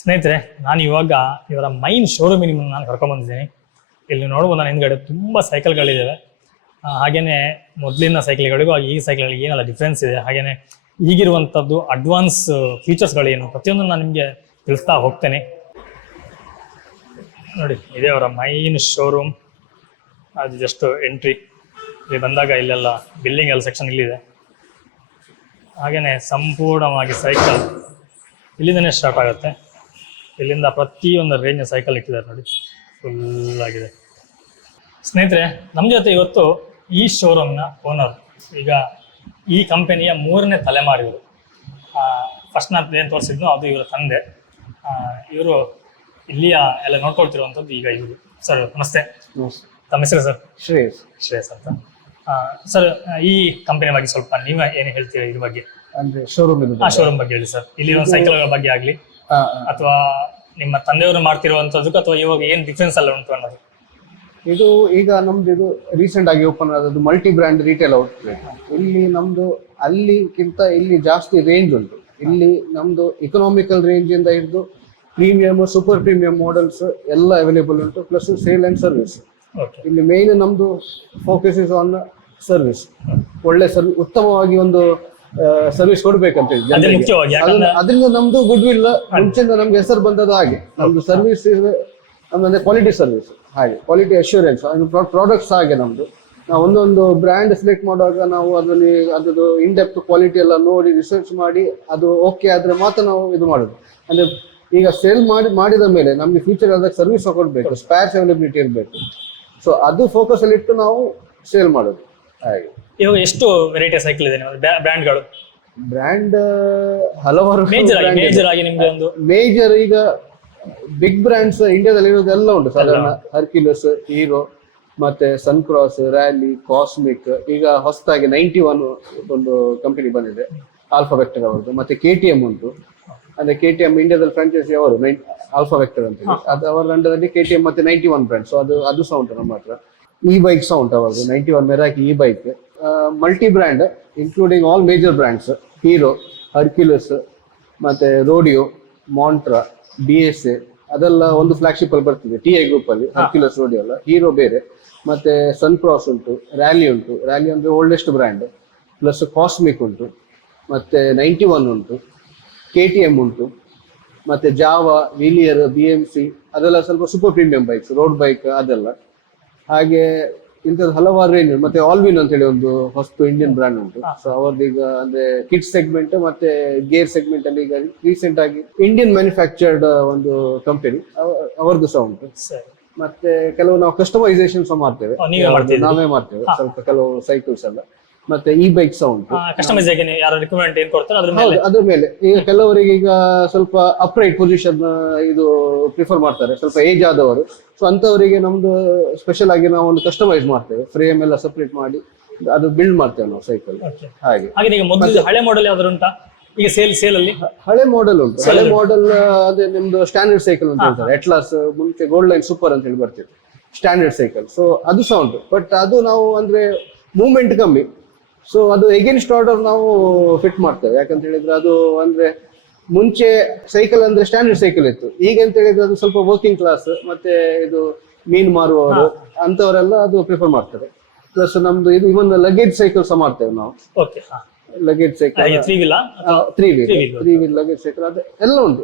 ಸ್ನೇಹಿತರೆ, ನಾನು ಇವಾಗ ಇವರ ಮೈನ್ ಶೋರೂಮಿಗೆ ನಾನು ಕರ್ಕೊಂಡ್ಬಂದಿದ್ದೀನಿ. ಇಲ್ಲಿ ನೋಡ್ಬೋದು ನಾನು ಹಿಂದ್ಗಡೆ ತುಂಬ ಸೈಕಲ್ಗಳಿದ್ದಾವೆ. ಹಾಗೆಯೇ ಮೊದಲಿನ ಸೈಕಲ್ಗಳಿಗೂ ಈ ಸೈಕಲ್ಗಳಿಗೆ ಏನೆಲ್ಲ ಡಿಫ್ರೆನ್ಸ್ ಇದೆ, ಹಾಗೆಯೇ ಈಗಿರುವಂಥದ್ದು ಅಡ್ವಾನ್ಸ್ ಫೀಚರ್ಸ್ಗಳೇನು ಪ್ರತಿಯೊಂದು ನಾನು ನಿಮಗೆ ತಿಳಿಸ್ತಾ ಹೋಗ್ತೇನೆ. ನೋಡಿ, ಇದೇ ಅವರ ಮೈನ್ ಶೋರೂಮ್. ಅದು ಜಸ್ಟ್ ಎಂಟ್ರಿ. ಇಲ್ಲಿ ಬಂದಾಗ ಇಲ್ಲೆಲ್ಲ ಬಿಲ್ಲಿಂಗ್ ಎಲ್ಲ ಸೆಕ್ಷನ್ ಇಲ್ಲಿದೆ. ಹಾಗೆಯೇ ಸಂಪೂರ್ಣವಾಗಿ ಸೈಕಲ್ ಇಲ್ಲಿಂದನೇ ಸ್ಟಾರ್ಟ್ ಆಗುತ್ತೆ. ಇಲ್ಲಿಂದ ಪ್ರತಿಯೊಂದು ರೇಂಜ್ ಸೈಕಲ್ ಇಟ್ಟಿದ್ದಾರೆ ನೋಡಿ, ಫುಲ್ ಆಗಿದೆ. ಸ್ನೇಹಿತರೆ, ನಮ್ಮ ಜೊತೆ ಇವತ್ತು ಈ ಶೋರೂಮ್ನ ಓನರ್, ಈಗ ಈ ಕಂಪನಿಯ 3ನೇ ತಲೆಮಾರಿವರು. ಫಸ್ಟ್ ನಾನು ಏನು ತೋರಿಸಿದ್ನೋ ಅದು ಇವರ ತಂದೆ. ಇವರು ಇಲ್ಲಿಯ ಎಲ್ಲ ನೋಡ್ಕೊಳ್ತಿರುವಂಥದ್ದು ಈಗ ಇವರು. ಸರ್ ನಮಸ್ತೆ. ತಮ್ಮ ಹೆಸರು ಸರ್? ಶ್ರೇಯಸ್ ಅಂತ. ಸರ್, ಈ ಕಂಪನಿ ಬಗ್ಗೆ ಸ್ವಲ್ಪ ನೀವೇ ಏನು ಹೇಳ್ತೀರಾ ಇದ್ರ ಬಗ್ಗೆ? ಅಂದ್ರೆ ಶೋರೂಮ್ ಬಗ್ಗೆ ಹೇಳಿ ಸರ್. ಇಲ್ಲಿರೋ ಸೈಕಲ್ಗಳ ಬಗ್ಗೆ ಆಗಲಿ ಅಥವಾ ನಿಮ್ಮ ತಂದೆಯವರು ಮಾಡ್ತಿರುವಂಥದ್ದಕ್ಕೂ ಅಥವಾ ಇವಾಗ ಏನು ಡಿಫ್ರೆನ್ಸ್ ಎಲ್ಲ ಉಂಟು ಅನ್ನೋದು. ಇದು ಈಗ ನಮ್ದು ಇದು ರೀಸೆಂಟ್ ಆಗಿ ಓಪನ್ ಆದದ್ದು ಮಲ್ಟಿ ಬ್ರ್ಯಾಂಡ್ ರಿಟೇಲ್ ಔಟ್ಲೆಟ್. ಇಲ್ಲಿ ನಮ್ದು ಅಲ್ಲಿಗಿಂತ ಇಲ್ಲಿ ಜಾಸ್ತಿ ರೇಂಜ್ ಉಂಟು. ಇಲ್ಲಿ ನಮ್ದು ಇಕನಾಮಿಕಲ್ ರೇಂಜ್ ಇಂದ ಹಿಡಿದು ಪ್ರೀಮಿಯಂ, ಸೂಪರ್ ಪ್ರೀಮಿಯಂ ಮಾಡೆಲ್ಸ್ ಎಲ್ಲ ಅವೈಲೇಬಲ್ ಉಂಟು. Plus sale and service. ಇಲ್ಲಿ ಮೇನ್ ನಮ್ದು ಫೋಕಸ್ ಇಸ್ ಆನ್ ಸರ್ವಿಸ್. ಒಳ್ಳೆ ಸರ್ವಿಸ್, ಉತ್ತಮವಾಗಿ ಒಂದು ಸರ್ವಿಸ್ ಕೊಡ್ಬೇಕಂತ ಹೇಳಿ ಅದರಿಂದ ನಮ್ದು ಗುಡ್ ವಿಲ್ ಮುಂಚೆಯಿಂದ ನಮ್ಗೆ ಹೆಸರು ಬಂದದ್ದು. ಹಾಗೆ ನಮ್ದು ಸರ್ವಿಸ್ ನಮ್ದಂದ್ರೆ ಕ್ವಾಲಿಟಿ ಸರ್ವಿಸ್, ಹಾಗೆ ಕ್ವಾಲಿಟಿ ಅಶ್ಯೂರೆನ್ಸ್. ಪ್ರಾಡಕ್ಟ್ಸ್ ಹಾಗೆ ನಮ್ದು. ನಾವು ಒಂದೊಂದು ಬ್ರ್ಯಾಂಡ್ ಸೆಲೆಕ್ಟ್ ಮಾಡುವಾಗ ನಾವು ಅದರಲ್ಲಿ ಅದ್ರದ್ದು ಇನ್ ಡೆಪ್ತ್ ಕ್ವಾಲಿಟಿ ಎಲ್ಲ ನೋಡಿ ರಿಸರ್ಚ್ ಮಾಡಿ ಅದು ಓಕೆ ಆದ್ರೆ ಮಾತ್ರ ನಾವು ಇದು ಮಾಡೋದು. ಅಂದ್ರೆ ಈಗ ಸೇಲ್ ಮಾಡಿದ ಮೇಲೆ ನಮ್ಗೆ ಫ್ಯೂಚರ್ ಆದಾಗ ಸರ್ವಿಸ್ ಕೊಡ್ಬೇಕು, ಸ್ಪೇರ್ಸ್ ಅವೈಲಬಿಲಿಟಿ ಇರಬೇಕು. ಸೊ ಅದು ಫೋಕಸ್ ಅಲ್ಲಿ ಇಟ್ಟು ನಾವು ಸೇಲ್ ಮಾಡೋದು. ಹಾಗೆ ಇವಾಗ ಎಷ್ಟು ವೆರೈಟಿ ಸೈಕಲ್ ಇದೆ ಬ್ರ್ಯಾಂಡ್ಗಳು? ಬ್ರ್ಯಾಂಡ್ ಹಲವಾರು ಮೇಜರ್ ಈಗ ಬಿಗ್ ಬ್ರ್ಯಾಂಡ್ಸ್ ಇಂಡಿಯಾದಲ್ಲಿ ಇರೋದೆಲ್ಲ ಉಂಟು. ಸಾಧಾರಣ ಹರ್ಕ್ಯುಲಸ್, ಹೀರೋ, ಮತ್ತೆ ಸನ್ ಕ್ರಾಸ್, ರ್ಯಾಲಿ, ಕಾಸ್ಮಿಕ್. ಈಗ ಹೊಸದಾಗಿ 91 ಒಂದು ಕಂಪನಿ ಬಂದಿದೆ, ಆಲ್ಫಾ ವೆಕ್ಟರ್ ಅವರದ್ದು. ಮತ್ತೆ KTM ಉಂಟು. ಅಂದ್ರೆ KTM ಇಂಡಿಯಾದಲ್ಲಿ ಫ್ರಾಂಚೈಸಿ ಅವರು ಆಲ್ಫಾ ವೆಕ್ಟರ್ ಅಂತ ಹೇಳಿ, ಅದು ಅವರ ಅಂಡರಲ್ಲಿ KTM ಮತ್ತೆ 91 ಬ್ರ್ಯಾಂಡ್. ಸೊ ಅದು ಸಹ ಉಂಟು ನಮ್ಮ ಹತ್ರ. ಬೈಕ್ ಸಹ ಉಂಟು ಅವರದ್ದು, 91 Meraki bike. Multi brand including all major brands, Hero, Hercules, ಮತ್ತೆ ರೋಡಿಯೋ, ಮಾಂಟ್ರಾ, DSA ಅದೆಲ್ಲ ಒಂದು ಫ್ಲಾಗ್ಶಿಪ್ ಅಲ್ಲಿ ಬರ್ತಿದೆ. TI ಗ್ರೂಪ್ ಅಲ್ಲಿ ಹರ್ಕ್ಯುಲಸ್, ರೋಡಿಯೋ ಅಲ್ಲ, ಹೀರೋ ಬೇರೆ. ಮತ್ತೆ ಸನ್ ಕ್ರಾಸ್ ಉಂಟು, ರ್ಯಾಲಿ ಉಂಟು. ರ್ಯಾಲಿ ಅಂದ್ರೆ ಓಲ್ಡೆಸ್ಟ್ ಬ್ರ್ಯಾಂಡ್. ಪ್ಲಸ್ ಕಾಸ್ಮಿಕ್ ಉಂಟು, ಮತ್ತೆ 91 ಉಂಟು, KTM ಉಂಟು, ಮತ್ತೆ ಜಾವಾ, ವಿಲಿಯರ್, BMC ಅದೆಲ್ಲ ಸ್ವಲ್ಪ super premium bikes, road bike ಅದೆಲ್ಲ. ಹಾಗೆ ಇಂಥದ್ದು ಹಲವಾರು ರೇಂಜ್. ಮತ್ತೆ ಆಲ್ವಿನ್ ಅಂತ ಹೇಳಿ ಒಂದು ಹೊಸ ಇಂಡಿಯನ್ ಬ್ರ್ಯಾಂಡ್ ಉಂಟು. ಸೊ ಅವ್ರದ್ದು ಈಗ ಅಂದ್ರೆ ಕಿಡ್ಸ್ ಸೆಗ್ಮೆಂಟ್ ಮತ್ತೆ ಗೇರ್ ಸೆಗ್ಮೆಂಟ್ ಅಲ್ಲಿ ಈಗ ರೀಸೆಂಟ್ ಆಗಿ ಇಂಡಿಯನ್ ಮ್ಯಾನುಫ್ಯಾಕ್ಚರ್ಡ್ ಒಂದು ಕಂಪನಿ ಅವರದ್ದು ಸಹ ಉಂಟು. ಮತ್ತೆ ಕೆಲವು ನಾವು ಕಸ್ಟಮೈಸೇಷನ್ ಸಹ ಮಾಡ್ತೇವೆ, ನಾವೇ ಮಾಡ್ತೇವೆ ಸ್ವಲ್ಪ ಕೆಲವು ಸೈಕಲ್ಸ್ ಎಲ್ಲ. ಮತ್ತೆ ಬೈಕ್ ಸಹ ಉಂಟು. ಅದ್ರ ಮೇಲೆ ಈಗ ಕೆಲವರಿಗೆ ಈಗ ಸ್ವಲ್ಪ ಅಪ್ರೈಟ್ ಪೊಸಿಷನ್ ಇದು ಪ್ರಿಫರ್ ಮಾಡ್ತಾರೆ, ಸ್ವಲ್ಪ ಏಜ್ ಆದವರು. ಸೊ ಅಂತವರಿಗೆ ನಮ್ದು ಸ್ಪೆಷಲ್ ಆಗಿ ನಾವು ಒಂದು ಕಸ್ಟಮೈಸ್ ಮಾಡ್ತೇವೆ, ಫ್ರೇಮ್ ಎಲ್ಲ ಸಪರೇಟ್ ಮಾಡಿ ಅದು ಬಿಲ್ಡ್ ಮಾಡ್ತೇವೆ ನಾವು ಸೈಕಲ್. ಹಾಗೆ ಹಳೆ ಮಾಡೆಲ್ ಯಾವ್ದು ಉಂಟಾ ಈಗ ಸೇಲ್ ಅಲ್ಲಿ? ಹಳೆ ಮಾಡೆಲ್ ಉಂಟು. ಹಳೆ ಮಾಡೆಲ್ ಅದೇ ನಿಮ್ದು ಸ್ಟ್ಯಾಂಡರ್ಡ್ ಸೈಕಲ್ ಅಂತ ಹೇಳ್ತಾರೆ. ಅಟ್ಲಾಸ್, ಮುಂಚೆ ಗೋಲ್ಡ್ ಲೈನ್ ಸೂಪರ್ ಅಂತ ಹೇಳಿ ಬರ್ತಿತ್ತು, ಸ್ಟ್ಯಾಂಡರ್ಡ್ ಸೈಕಲ್. ಸೊ ಅದು ಸಹ ಉಂಟು. ಬಟ್ ಅದು ನಾವು ಅಂದ್ರೆ ಮೂವ್ಮೆಂಟ್ ಕಮ್ಮಿ. ಸೊ ಅದು ಎಗೇನ್ಸ್ಟ್ ಆರ್ಡರ್ ನಾವು ಫಿಟ್ ಮಾಡ್ತೇವೆ. ಯಾಕಂತ ಹೇಳಿದ್ರೆ ಅದು ಅಂದ್ರೆ ಮುಂಚೆ ಸೈಕಲ್ ಅಂದ್ರೆ ಸ್ಟ್ಯಾಂಡರ್ಡ್ ಸೈಕಲ್ ಇತ್ತು. ಈಗ ಅಂತ ಹೇಳಿದ್ರೆ ಅದು ಸ್ವಲ್ಪ ವರ್ಕಿಂಗ್ ಕ್ಲಾಸ್ ಮತ್ತೆ ಇದು ಮೀನು ಮಾರುವವರು ಅಂತವರೆಲ್ಲ ಅದು ಪ್ರಿಫರ್ ಮಾಡ್ತಾರೆ. ಪ್ಲಸ್ ನಮ್ದು ಇದು ಇವನ್ ಲಗೇಜ್ ಸೈಕಲ್ ಸಹ ಮಾಡ್ತೇವೆ ನಾವು. Luggage cycle, 3 wheel luggage cycle ಅದು ಎಲ್ಲ ಉಂಟು.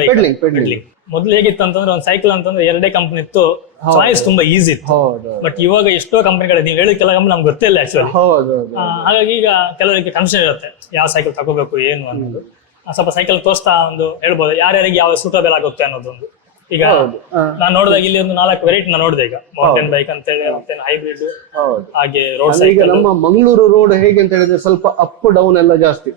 ಪೆಡ್ಲಿಂಗ್ ಮೊದಲು ಹೇಗಿತ್ತು ಅಂತಂದ್ರೆ ಒಂದು ಸೈಕಲ್ ಅಂತಂದ್ರೆ 2 ಕಂಪನಿ ಇತ್ತು, ಚಾಯ್ಸ್ ತುಂಬಾ ಈಸಿ ಇತ್ತು. ಬಟ್ ಇವಾಗ ಎಷ್ಟೋ ಕಂಪನಿಗಳು, ನೀವು ಹೇಳಿದ ಕೆಲ ಕಂಪನಿ ನಮ್ಗೆ ಗೊತ್ತಿಲ್ಲ ಆಕ್ಚುಲಿ. ಹಾಗಾಗಿ ಈಗ ಕೆಲವರಿಗೆ ಕನ್ಫ್ಯೂಷನ್ ಇರುತ್ತೆ ಯಾವ ಸೈಕಲ್ ತಗೋಬೇಕು ಏನು ಅನ್ನೋದು. ಸ್ವಲ್ಪ ಸೈಕಲ್ ತೋರಿಸ್ತಾ ಒಂದು ಹೇಳ್ಬೋದು ಯಾರ್ಯಾರಿಗೆ ಯಾವ ಸೂಟಬಲ್ ಆಗುತ್ತೆ ಅನ್ನೋದೊಂದು. ಈಗ ನಾನು ನೋಡಿದಾಗ ಇಲ್ಲಿ ಒಂದು 4 ವೆರೈಟಿ ನಾನು ನೋಡಿದೆ. ಈಗ ಮೌಂಟೇನ್ ಬೈಕ್ ಅಂತ ಹೇಳಿ, ಮತ್ತೆ ಹೈಬ್ರಿಡ್, ಹಾಗೆ ರೋಡ್ ಸೈಕಲ್. ನಮ್ಮ ಮಂಗಳೂರು ರೋಡ್ ಹೇಗೆ ಅಂತ ಹೇಳಿದ್ರೆ ಸ್ವಲ್ಪ ಅಪ್ ಡೌನ್ ಎಲ್ಲ ಜಾಸ್ತಿ.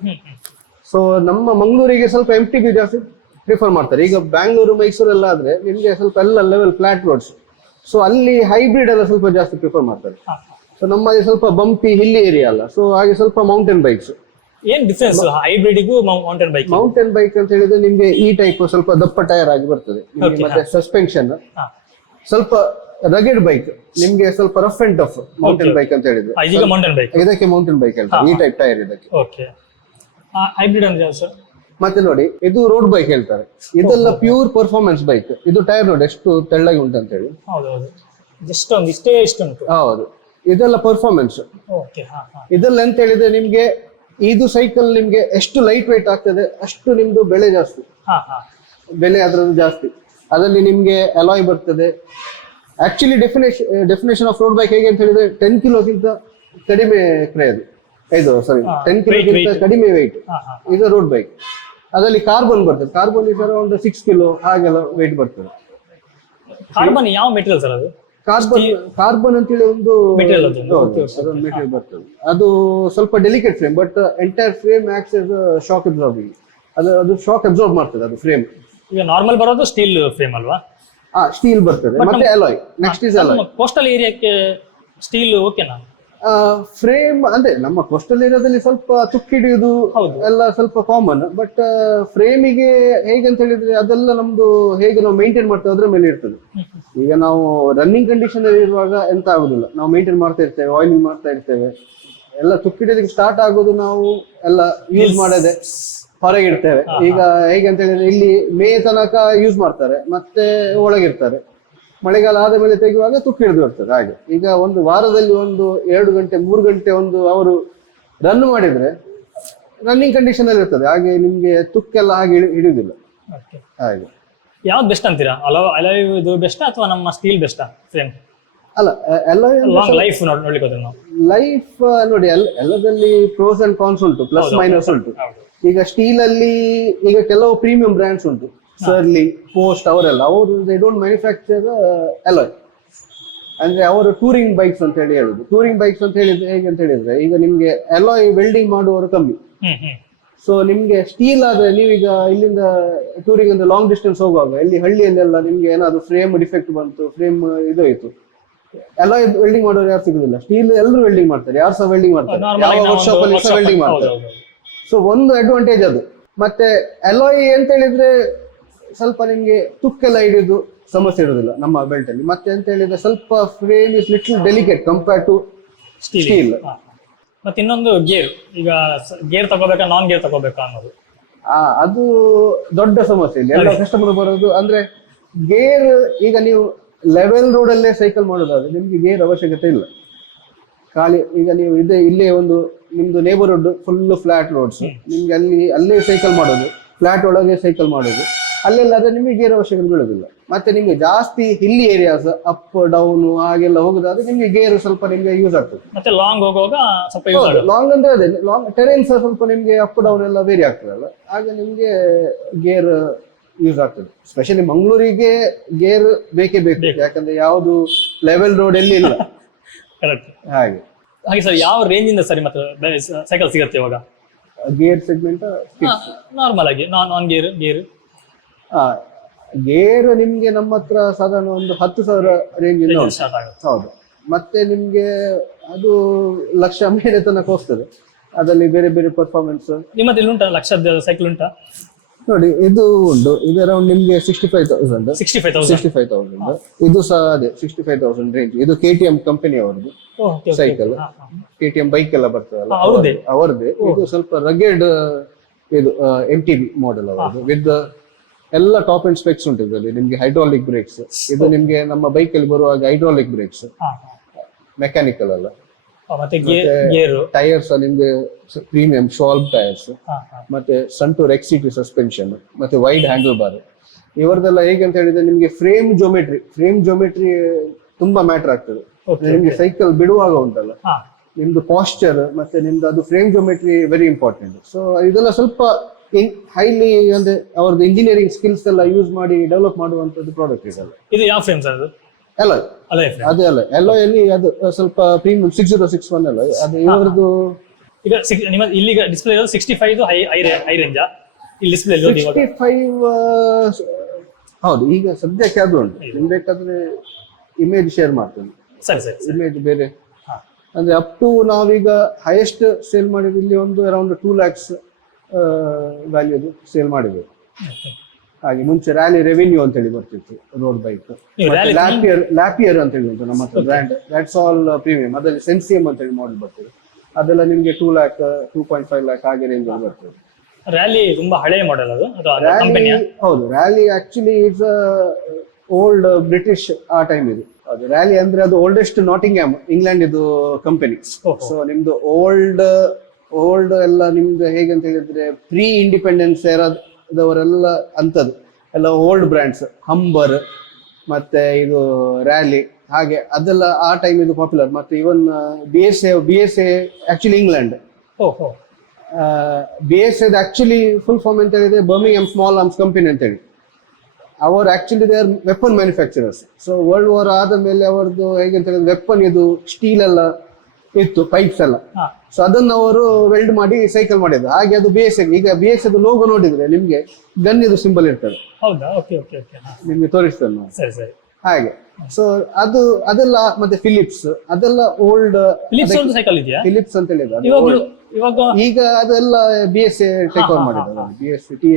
ಸೊ ನಮ್ಮ ಮಂಗಳೂರಿಗೆ ಸ್ವಲ್ಪ MTB ಜಾಸ್ತಿ ಪ್ರಿಫರ್ ಮಾಡ್ತಾರೆ. ಈಗ ಬ್ಯಾಂಗ್ಳೂರು, ಮೈಸೂರು ಎಲ್ಲ ಆದ್ರೆ ನಿಮ್ಗೆ ಸ್ವಲ್ಪ ಎಲ್ಲ ಲೆವೆಲ್ ಫ್ಲಾಟ್ ರೋಡ್ಸ್. ಸೊ ಅಲ್ಲಿ ಹೈಬ್ರಿಡ್ ಎಲ್ಲ ಸ್ವಲ್ಪ ಜಾಸ್ತಿ ಪ್ರಿಫರ್ ಮಾಡ್ತಾರೆ. ಸೊ ನಮ್ಮಲ್ಲಿ ಸ್ವಲ್ಪ ಬಂಪಿ ಹಿಲ್ಲಿ ಏರಿಯಾ ಅಲ್ಲ, ಸೊ ಹಾಗೆ ಸ್ವಲ್ಪ ಮೌಂಟೇನ್ ಬೈಕ್ಸ್. ಏನ್ ಡಿಫರೆನ್ಸ್ ಹೈಬ್ರಿಡ್ಗೂ ಮೌಂಟೇನ್ ಬೈಕ್? ಮೌಂಟೇನ್ ಬೈಕ್ ಅಂತ ಹೇಳಿದ್ರೆ ನಿಮ್ಗೆ ಈ ಟೈಪ್ ಸ್ವಲ್ಪ ದಪ್ಪ ಟೈರ್ ಆಗಿ ಬರ್ತದೆ. ಮತ್ತೆ ಸಸ್ಪೆನ್ಷನ್ ಸ್ವಲ್ಪ ರಗೆಡ್ ಬೈಕ್, ನಿಮ್ಗೆ ಸ್ವಲ್ಪ rough and tough mountain bike ಅಂತ ಹೇಳಿದ್ರೆ ಇದಕ್ಕೆ ಮೌಂಟೇನ್ ಬೈಕ್ ಹೇಳ್ತಾರೆ. ಈ ಟೈಪ್ ಟೈರ್ ಇದಕ್ಕೆ. ಹೈಬ್ರಿಡ್ ಅಂದ್ರೆ ಸರ್ ಮತ್ತೆ ನೋಡಿ ಇದು ರೋಡ್ ಬೈಕ್ ಹೇಳ್ತಾರೆ, ಇದೆಲ್ಲ ಪ್ಯೂರ್ ಪರ್ಫಾರ್ಮೆನ್ಸ್ ಬೈಕ್. ಇದು ಟೈರ್ ನೋಡಿ ಎಷ್ಟು ತೆಳ್ಳಗೆ ಉಂಟು ಅಂತ ಹೇಳಿ. ಹೌದೌದು, ಜಸ್ಟ್ ಒಂದು ಇಷ್ಟೇ ಉಂಟು. ಹೌದು, ಇದೆಲ್ಲ ಪರ್ಫಾರ್ಮೆನ್ಸ್. ಓಕೆ, ಇದೆಲ್ಲ ಎಂತ ಹೇಳಿದ್ರೆ ನಿಮ್ಗೆ ಇದು ಸೈಕಲ್ ನಿಮ್ಗೆ ಎಷ್ಟು ಲೈಟ್ weight ಆಗ್ತದೆ ಅಷ್ಟು ನಿಮ್ದು ಬೆಲೆ ಜಾಸ್ತಿ, ಬೆಲೆ ಅದ್ರದ್ದು ಜಾಸ್ತಿ. ಅದರಲ್ಲಿ ನಿಮ್ಗೆ ಅಲಾಯ್ ಬರ್ತದೆ. Actually definition of road bike ಹೇಗೆ ಅಂತ ಹೇಳಿದ್ರೆ 10 ಕಿಲೋಗಿಂತ ಕಡಿಮೆ ಕ್ರಯ ಇದು ಸಾರಿ 10 ಕಿಲೋಗಿಂತ ಕಡಿಮೆ ವೆಯ್ಟ್ ಇದು ರೋಡ್ ಬೈಕ್. ಅದರಲ್ಲಿ ಕಾರ್ಬನ್ ಬರ್ತದೆ, ಕಾರ್ಬನ್ ಇಸ್ ಅರೌಂಡ್ 6 ಕಿಲೋ ಹಾಗೆಲ್ಲ ವೆಯ್ಟ್ ಬರ್ತದೆ. ಕಾರ್ಬನ್ ಯಾವ ಮೆಟೀರಿಯಲ್ ಸರ್ ಅದು? ಕಾರ್ಬನ್ ಅಂತೇಳಿ ಒಂದು ಮೆಟೀರಿಯಲ್ ಬರ್ತದೆ. ಅದು ಸ್ವಲ್ಪ delicate frame, but entire frame acts as shock absorbing. ಅದು ಶಾಕ್ ಅಬ್ಸಾರ್ಬ್ ಮಾಡ್ತದೆ ಅದು ಫ್ರೇಮ್. ಈಗ ನಾರ್ಮಲ್ ಬರೋದು ಸ್ಟೀಲ್ ಫ್ರೇಮ್ ಅಲ್ವಾ? ಸ್ಟೀಲ್ ಬರ್ತದೆ, ಮತ್ತೆ alloy. Next is alloy. Coastal ಏರಿಯಾಕ್ಕೆ ಸ್ಟೀಲ್ ಓಕೆನಾ? ಫ್ರೇಮ್ ಅಂದ್ರೆ ನಮ್ಮ ಕೋಸ್ಟಲ್ ಏರಿಯಾದಲ್ಲಿ ಸ್ವಲ್ಪ ತುಕ್ಕಿಡಿಯುವುದು ಎಲ್ಲ ಸ್ವಲ್ಪ ಕಾಮನ್, ಬಟ್ ಫ್ರೇಮಿಗೆ ಹೇಗಂತ ಹೇಳಿದ್ರೆ ಅದೆಲ್ಲ ನಮ್ದು ಹೇಗೆ ನಾವು ಮೇಂಟೈನ್ ಮಾಡ್ತೇವೆ ಅದ್ರ ಮೇಲೆ ಇರ್ತದೆ. ಈಗ ನಾವು ರನ್ನಿಂಗ್ ಕಂಡೀಷನ್ ಅಲ್ಲಿ ಇರುವಾಗ ಎಂತ ಆಗುದಿಲ್ಲ, ನಾವು ಮೇಂಟೈನ್ ಮಾಡ್ತಾ ಇರ್ತೇವೆ, ಆಯಿಲಿಂಗ್ ಮಾಡ್ತಾ ಇರ್ತೇವೆ. ಎಲ್ಲ ತುಕ್ಕಿಡಿಯೋದಕ್ಕೆ ಸ್ಟಾರ್ಟ್ ಆಗೋದು ನಾವು ಎಲ್ಲ ಯೂಸ್ ಮಾಡದೆ ಹೊರಗೆ ಇಡ್ತೇವೆ. ಈಗ ಹೇಗೆ ಅಂತ ಹೇಳಿದ್ರೆ ಇಲ್ಲಿ ಮೇ ತನಕ ಯೂಸ್ ಮಾಡ್ತಾರೆ, ಮತ್ತೆ ಒಳಗಿರ್ತಾರೆ. ಮಳೆಗಾಲ ಆದ ಮೇಲೆ ತೆಗೆಯುವಾಗ ತುಕ್ಕು ಹಿಡಿದು ಬರ್ತದೆ. ಹಾಗೆ ಈಗ ಒಂದು ವಾರದಲ್ಲಿ ಒಂದು 2 ಗಂಟೆ 3 ಗಂಟೆ ಒಂದು ಅವರು ರನ್ ಮಾಡಿದ್ರೆ ರನ್ನಿಂಗ್ ಕಂಡೀಷನ್ ಅಲ್ಲಿ ಇರ್ತದೆ. ಹಾಗೆ ನಿಮ್ಗೆ ತುಕ್ಕೆಲ್ಲ ಹಾಗೆ ಹಿಡಿಯುದಿಲ್ಲ. ಹಾಗೆ ಯಾವ್ದು ಬೆಸ್ಟ್ ಅಂತೀರಾ? ಅಲಾಯ್ ಇದು ಬೆಸ್ಟ್ ಅಥವಾ ನಮ್ಮ ಸ್ಟೀಲ್ ಬೆಸ್ಟ್ ಫ್ರೇಮ್? ಅಲ್ಲ, ಎಲ್ಲ ಲೈಫ್ ನೋಡ್ಲಿಕ್ಕೆ ನಾವು ಲೈಫ್ ನೋಡಿ ಎಲ್ಲದಲ್ಲಿ ಪ್ರೋಸ್ ಅಂಡ್ ಕಾನ್ಸ್ ಉಂಟು, ಪ್ಲಸ್ ಮೈನಸ್ ಉಂಟು. ಈಗ ಸ್ಟೀಲ್ ಅಲ್ಲಿ ಈಗ ಕೆಲವು ಪ್ರೀಮಿಯಂ ಬ್ರ್ಯಾಂಡ್ಸ್ ಉಂಟು, ಸರ್ಲಿ, ಪೋಸ್ಟ್, ಅವರೆಲ್ಲ ಅವರು ದೇ ಡೋಂಟ್ ಮ್ಯಾನುಫ್ಯಾಕ್ಚರ್ ಅಲಾಯ್. ಅಂದ್ರೆ ಅವರು ಟೂರಿಂಗ್ ಬೈಕ್ಸ್ ಅಂತ ಹೇಳಿ ಹೇಳುದು. ಟೂರಿಂಗ್ ಬೈಕ್ಸ್ ಅಂತ ಹೇಳಿದ್ರೆ ಹೇಗೆ ಅಂತ ಹೇಳಿದ್ರೆ ಈಗ ನಿಮ್ಗೆ ಅಲಾಯ್ ವೆಲ್ಡಿಂಗ್ ಮಾಡುವವರು ಕಮ್ಮಿ. ಸೊ ನಿಮ್ಗೆ ಸ್ಟೀಲ್ ಆದ್ರೆ ನೀವೀಗ ಇಲ್ಲಿಂದ ಟೂರಿಂಗ್ ಅಂದ್ರೆ ಲಾಂಗ್ ಡಿಸ್ಟೆನ್ಸ್ ಹೋಗುವಾಗ ಇಲ್ಲಿ ಹಳ್ಳಿಯಲ್ಲೆಲ್ಲ ನಿಮ್ಗೆ ಏನಾದ್ರು ಫ್ರೇಮ್ ಡಿಫೆಕ್ಟ್ ಬಂತು, ಫ್ರೇಮ್ ಇದಾಯ್ತು, ಅಲಾಯ್ ವೆಲ್ಡಿಂಗ್ ಮಾಡೋರು ಯಾರು ಸಿಗುದಿಲ್ಲ. ಸ್ಟೀಲ್ ಎಲ್ಲರೂ ವೆಲ್ಡಿಂಗ್ ಮಾಡ್ತಾರೆ, ಯಾರು ಸಹ ವೆಲ್ಡಿಂಗ್ ಮಾಡ್ತಾರೆ, ಯಾವ ವರ್ಕ್ಶಾಪ್ ಅಲ್ಲಿ ಸಹ ವೆಲ್ಡಿಂಗ್ ಮಾಡ್ತಾರೆ. ಸೊ ಒಂದು ಅಡ್ವಾಂಟೇಜ್ ಅದು. ಮತ್ತೆ ಅಲಾಯ್ ಅಂತ ಹೇಳಿದ್ರೆ ಸ್ವಲ್ಪ ನಿಮ್ಗೆ ತುಕ್ಕೆಲ್ಲ ಹಿಡಿದು ಸಮಸ್ಯೆ ಇರೋದಿಲ್ಲ ನಮ್ಮ ಬೆಲ್ಟ್ ಅಲ್ಲಿ. ಮತ್ತೆ ಅಂತ ಹೇಳಿದ್ರೆ ಸ್ವಲ್ಪ frame is little delicate compare to steel. ಮತ್ತೆ ಇನ್ನೊಂದು ಗೇರ್, ಈಗ ಗೇರ್ ತಗೋಬೇಕಾ ನಾನ್ ಗೇರ್ ತಗೋಬೇಕಾ ಅನ್ನೋದು ಅದು ದೊಡ್ಡ ಸಮಸ್ಯೆ ಇಲ್ಲಿ ಎಲ್ಲ ಕಸ್ಟಮರ್ ಬರೋದು. ಅಂದ್ರೆ ಗೇರ್ ಈಗ ನೀವು ಲೆವೆಲ್ ರೋಡ್ ಅಲ್ಲೇ ಸೈಕಲ್ ಮಾಡೋದಾದ್ರೆ ನಿಮ್ಗೆ ಗೇರ್ ಅವಶ್ಯಕತೆ ಇಲ್ಲ. ಖಾಲಿ ಈಗ ನೀವು ಇಲ್ಲೇ ಒಂದು ನಿಮ್ದು ನೇಬರ್ಹುಡ್ ಫುಲ್ ಫ್ಲಾಟ್ ರೋಡ್ಸ್, ನಿಮ್ಗೆ ಅಲ್ಲೇ ಸೈಕಲ್ ಮಾಡೋದು, ಫ್ಲಾಟ್ ಒಳಗೆ ಸೈಕಲ್ ಮಾಡೋದು, ಅಲ್ಲೆಲ್ಲ ಆದ್ರೆ ನಿಮಗೆ ಗೇರ್ ಅವಶ್ಯಕತೆ ಬೀಳೋದಿಲ್ಲ. ಮತ್ತೆ ನಿಮ್ಗೆ ಜಾಸ್ತಿ ಹಿಲ್ಲಿ ಏರಿಯಾಸ್ ಅಪ್ ಡೌನ್ ಹಾಗೆಲ್ಲ ಹೋಗೋದಾದ್ರೆ ನಿಮ್ಗೆ ಗೇರ್ ಸ್ವಲ್ಪ ನಿಮ್ಗೆ ಯೂಸ್ ಆಗ್ತದೆ. ಮತ್ತೆ ಲಾಂಗ್ ಹೋಗುವಾಗ ಸ್ವಲ್ಪ ಲಾಂಗ್ ಅಂದ್ರೆ ಅದೇ ಲಾಂಗ್ ಟೆರೇನ್ಸ್ ಸ್ವಲ್ಪ ನಿಮ್ಗೆ ಅಪ್ ಡೌನ್ ಎಲ್ಲ ವೇರಿ ಆಗ್ತದಲ್ಲ, ಹಾಗೆ ನಿಮ್ಗೆ ಗೇರ್ ಯೂಸ್ ಆಗ್ತದೆ. ಸ್ಪೆಷಲಿ ಮಂಗಳೂರಿಗೆ ಗೇರ್ ಬೇಕೇ ಬೇಕು, ಯಾಕಂದ್ರೆ ಯಾವ್ದು ಲೆವೆಲ್ ರೋಡ್ ಎಲ್ಲಿ ಇಲ್ಲ. ಹಾಗೆ ಸರ್ ಯಾವ ರೇಂಜ್ ಇಂದ ಸರಿ ಮತ್ತೆ ಸೈಕಲ್ ಸಿಗುತ್ತೆ ಇವಾಗ? ಗೇರ್ ಸೆಗ್ಮೆಂಟ್ ನಾರ್ಮಲ್ ಆಗಿ ನಾನ್ ಗೇರ್ ಗೇರ್ ನಿಮ್ಗೆ ನಮ್ಮ ಹತ್ರ ಸಾಧಾರಣ ಒಂದು 10,000 ರೇಂಜ್ ಇಂದ ಹೌದು. ಮತ್ತೆ ನಿಮ್ಗೆ ಅದು ಲಕ್ಷ ಮೇಲೆ ತನಕ ಹೋಗ್ತದೆ. ಅದರಲ್ಲಿ ಬೇರೆ ಬೇರೆ ಪರ್ಫಾರ್ಮೆನ್ಸ್. ನಿಮ್ಮಲ್ಲಿ ಉಂಟಾ ಲಕ್ಷದ ಸೈಕಲ್ ಉಂಟಾ? ನೋಡಿ ಇದು ಉಂಟು, ಇದು ಅರೌಂಡ್ ನಿಮ್ಗೆ 65,000. ಇದು ಸಹ ಅದೇ 65,000 ರೇಂಜ್. ಇದು KTM ಕಂಪನಿ ಅವರದ್ದು ಸೈಕಲ್. KTM ಬೈಕ್ ಎಲ್ಲ ಬರ್ತದಲ್ಲ ಅವರದ್ದೇ. ಇದು ಸ್ವಲ್ಪ ರಗೆಡ್, ಇದು MTB ಮಾಡೆಲ್ ಅವರದ್ದು. ವಿತ್ ಎಲ್ಲ ಟಾಪ್ ಅಂಡ್ ಸ್ಪೆಕ್ಸ್ ಉಂಟು ಇದರಲ್ಲಿ. ನಿಮ್ಗೆ ಹೈಡ್ರಾಲಿಕ್ ಬ್ರೇಕ್ಸ್, ಇದು ನಿಮ್ಗೆ ನಮ್ಮ ಬೈಕ್ ಅಲ್ಲಿ ಬರುವಾಗ ಹೈಡ್ರಾಲಿಕ್ ಬ್ರೇಕ್ಸ್, ಮೆಕ್ಯಾನಿಕಲ್ ಅಲ್ಲ. ಮತ್ತೆ ಟೈರ್ಸ್ ನಿಮ್ಗೆ ಪ್ರೀಮಿಯಂ ಶಾಲ್ಪ್ ಟೈರ್ಸ್, ಮತ್ತೆ ಸಂಟೂರ್ XCT ಸಸ್ಪೆನ್ಷನ್, ಮತ್ತೆ ವೈಡ್ ಹ್ಯಾಂಡಲ್ ಬಾರ್. ಇವರದೆಲ್ಲ ಹೇಗೆ ಅಂತ ಹೇಳಿದ್ರೆ ನಿಮ್ಗೆ ಫ್ರೇಮ್ ಜೋಮೆಟ್ರಿ ತುಂಬಾ ಮ್ಯಾಟರ್ ಆಗ್ತದೆ. ನಿಮ್ಗೆ ಸೈಕಲ್ ಬಿಡುವಾಗ ಉಂಟಲ್ಲ, ನಿಮ್ದು ಪಾಸ್ಚರ್ ಮತ್ತೆ ನಿಮ್ದು ಅದು frame geometry very important. So ಇದೆಲ್ಲ ಸ್ವಲ್ಪ ಹೈಲಿ ಅಂದ್ರೆ ಅವ್ರದ್ದು ಇಂಜಿನಿಯರಿಂಗ್ ಸ್ಕಿಲ್ಸ್ ಎಲ್ಲ ಯೂಸ್ ಮಾಡಿ ಡೆವಲಪ್ ಮಾಡುವಂತದ್ದು ಪ್ರಾಡಕ್ಟ್ ಇದೆಲ್ಲ. ಇದು ಯಾವ ಫ್ರೇಮ್ ಸರ್? ಅದೇ ಅಲಾಯಲ್ಲಿ ಅದು ಸ್ವಲ್ಪ ಪ್ರೀಮಿಯಂ 6061 ಅಲ್ಲ ಅದು ಇವರದ್ದು. ಈಗ ನಿಮ್ಮ ಇಲ್ಲಿ ಡಿಸ್ಪ್ಲೇ 65 ಹೈ ರೇಂಜ್ ಇಲ್ಲಿ ಡಿಸ್ಪ್ಲೇ 65 ಹೌದು. ಈಗ ಸದ್ಯಕ್ಕೆ ಅದು ಉಂಟು, ನಿಮ್ಗೆ ಬೇಕಾದ್ರೆ ಇಮೇಜ್ ಶೇರ್ ಮಾಡ್ತೇನೆ. ಸರಿ ಇಮೇಜ್ ಬೇರೆ ಅಂದ್ರೆ ಅಪ್ ಟು ನಾವೀಗ ಹೈಯೆಸ್ಟ್ ಸೇಲ್ ಮಾಡಿದ್ದು ಇಲ್ಲಿ ಒಂದು ಅರೌಂಡ್ 2 lakhs ವ್ಯಾಲ್ಯೂದು ಸೇಲ್ ಮಾಡಿದ್ದೇವೆ. ಹಾಗೆ ಮುಂಚೆ ರ್ಯಾಲಿ ರೆವಿನ್ಯೂ ಅಂತ ಹೇಳಿ ಬರ್ತಿತ್ತು ರೋಡ್ ಬೈಕ್. ಲ್ಯಾಪಿಯರ್ ಅಂತ ಹೇಳಿ ಉಂಟು ನಮ್ಮ ಹತ್ರ ಬ್ರ್ಯಾಂಡ್, ದಟ್ಸ್ ಆಲ್ ಪ್ರೀಮಿಯಂ. ಅದರಲ್ಲಿ ಸೆನ್ಸಿಯಂ ಅಂತ ಹೇಳಿ ಮಾಡೆಲ್ ಬರ್ತದೆ. ಅದೆಲ್ಲ ನಿಮ್ಗೆ 2 lakh 2.5 lakh ಹಾಗೆ ರೇಂಜ್ ಅಲ್ಲಿ ಬರ್ತದೆ. ರ್ಯಾಲಿ ತುಂಬಾ ಹಳೆ ಮಾಡೆಲ್ ಅದು ರ್ಯಾಲಿ ಕಂಪನಿಯ. ಹೌದು, rally actually it's old British ಆ ಟೈಮ್ ಇದು. ಅದು ರ್ಯಾಲಿ ಅಂದ್ರೆ ಅದು ಓಲ್ಡೆಸ್ಟ್ ನಾಟಿಂಗ್ಹ್ಯಾಮ್ ಇಂಗ್ಲೆಂಡ್ ಇದು ಕಂಪನಿ. ಸೊ ನಿಮ್ದು ಓಲ್ಡ್ ಎಲ್ಲ ನಿಮ್ದು ಹೇಗೆ ಅಂತ ಹೇಳಿದ್ರೆ ಪ್ರೀ ಇಂಡಿಪೆಂಡೆನ್ಸ್ ಏರಾದವರೆಲ್ಲ ಅಂತದ್ದು ಎಲ್ಲ ಓಲ್ಡ್ ಬ್ರ್ಯಾಂಡ್ಸ್, ಹಂಬರ್ ಮತ್ತೆ ಇದು ರ್ಯಾಲಿ, ಹಾಗೆ ಅದೆಲ್ಲ ಆ ಟೈಮ್ ಇದು ಪಾಪ್ಯುಲರ್. ಮತ್ತೆ even B S A actually England. B S A actually full form ಅಂತ ಹೇಳಿದ್ರೆ ಬರ್ಮಿಂಗ್ಹ್ಯಾಮ್ ಸ್ಮಾಲ್ ಆರ್ಮ್ಸ್ ಕಂಪನಿ ಅಂತ ಹೇಳಿ. ಅವರು actually they are weapon manufacturers. So world war ಆದ ಮೇಲೆ ಅವರದ್ದು ಹೇಗೆ ಅಂತ ಹೇಳಿದ್ರೆ ವೆಪನ್ ಇದು ಸ್ಟೀಲ್ ಎಲ್ಲ ಇತ್ತು, ಪೈಪ್ಸ್ ಎಲ್ಲ. ಸೊ ಅದನ್ನು ಅವರು ವೆಲ್ಡ್ ಮಾಡಿ ಸೈಕಲ್ ಮಾಡಿದ್ರು. ಹಾಗೆ ಅದು ಬಿ ಎಸ್ ಎ, ಈಗ ಬಿ ಎಸ್ ಎದ್ ಲೋಗೋ ನೋಡಿದ್ರೆ ನಿಮ್ಗೆ ಗನ್ ಇದು ಸಿಂಬಲ್ ಇರ್ತದೆ. ಹೌದಾ? ಓಕೆ ಓಕೆ ಓಕೆ, ನಿಮ್ಗೆ ತೋರಿಸ್ತೇನೆ ನಾವು. ಸರಿ ಸರಿ. ಹಾಗೆ ಸೊ ಅದೆಲ್ಲ ಮತ್ತೆ ಫಿಲಿಪ್ಸ್ ಅದೆಲ್ಲ ಓಲ್ಡ್. ಸೈಕಲ್ ಇದೆಯಾ ಫಿಲಿಪ್ಸ್ ಅಂತ ಹೇಳಿದ್ರೆ ಇವಾಗ? ಈಗ ಅದೆಲ್ಲ B S A take over ಮಾಡಿದ್ದಾರೆ, B S T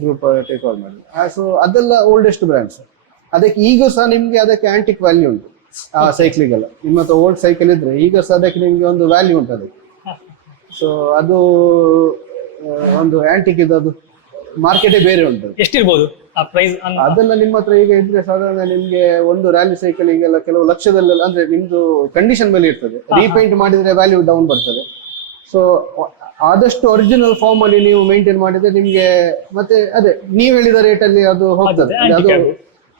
group take over ಮಾಡಿದ್ರು. ಸೊ ಅದೆಲ್ಲ ಓಲ್ಡೆಸ್ಟ್ ಬ್ರ್ಯಾಂಡ್ಸ್. ಅದಕ್ಕೆ ಈಗ ಸಹ ನಿಮ್ಗೆ ಅದಕ್ಕೆ ಆಂಟಿಕ್ ವ್ಯಾಲ್ಯೂ ಉಂಟು ಆ ಸೈಕ್ಲಿಗೆಲ್ಲ. ನಿಮ್ಮ ಹತ್ರ ಓಲ್ಡ್ ಸೈಕಲ್ ಇದ್ರೆ ಈಗ ಸಹ ಅದಕ್ಕೆ ನಿಮ್ಗೆ ಒಂದು ವ್ಯಾಲ್ಯೂ ಉಂಟು ಅದಕ್ಕೆ. ಸೊ ಅದು ಒಂದು ಆಂಟಿಕ್ ಇದು, ಅದು ಮಾರ್ಕೆಟೇ ಬೇರೆ ಉಂಟು. ಎಷ್ಟಿರ್ಬೋದು ಪ್ರೈಸ್? ಅದೆಲ್ಲ ನಿಮ್ಮ ಹತ್ರ ಈಗ ಇದ್ರೆ ಸಾಧಾರಣ ನಿಮ್ಗೆ ಒಂದು ರ್ಯಾಲಿ ಸೈಕಲ್ ಈಗೆಲ್ಲ ಕೆಲವು ಲಕ್ಷದಲ್ಲೆಲ್ಲ, ಅಂದ್ರೆ ನಿಮ್ದು ಕಂಡೀಷನ್ ಮೇಲೆ ಇರ್ತದೆ. ರೀಪೇಂಟ್ ಮಾಡಿದ್ರೆ ವ್ಯಾಲ್ಯೂ ಡೌನ್ ಬರ್ತದೆ. ಸೊ ಆದಷ್ಟು ಒರಿಜಿನಲ್ ಫಾರ್ಮ್ ಅಲ್ಲಿ ನೀವು ಮೇಂಟೈನ್ ಮಾಡಿದ್ರೆ ನಿಮ್ಗೆ ಮತ್ತೆ ಅದೇ ನೀವು ಹೇಳಿದ ರೇಟ್ ಅಲ್ಲಿ ಅದು ಹೋಗ್ತದೆ. ಅದು